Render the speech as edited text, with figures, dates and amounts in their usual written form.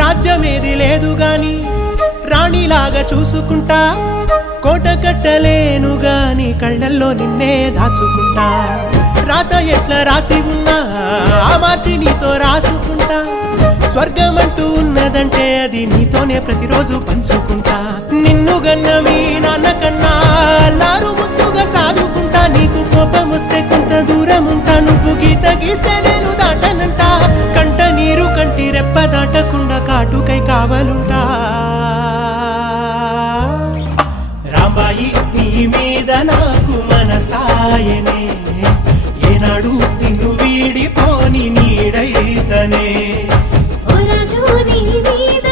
రాజ్యమేది లేదు గాని రాణిలాగా చూసుకుంటా, కోట కట్టలేను గాని కళ్ళల్లో నిన్నే దాచుకుంటా. రాత ఎట్లా రాసి ఉన్నా ఆ మార్చి నీతో రాసుకుంటా. స్వర్గమంటూ ఉన్నదంటే అది నీతోనే ప్రతిరోజు పంచుకుంటా. నిన్ను గన్న మీ నాన్న కన్నా లారు ముద్దుగా సాదుకుంటా. నీకు కోపం వస్తే కొంత దూరం ఉంటా, నువ్వు గీత గీస్తే నేను దాటనంట. కంట నీరు కంటి రెప్ప దాటకుండా కాటుకై కావలుంటా. రాంబాయి నీ మీద నాకు మనసాయనే, ఏనాడు నిన్ను వీడిపోని నీడైతనే. ఓ రాజు నీ మీద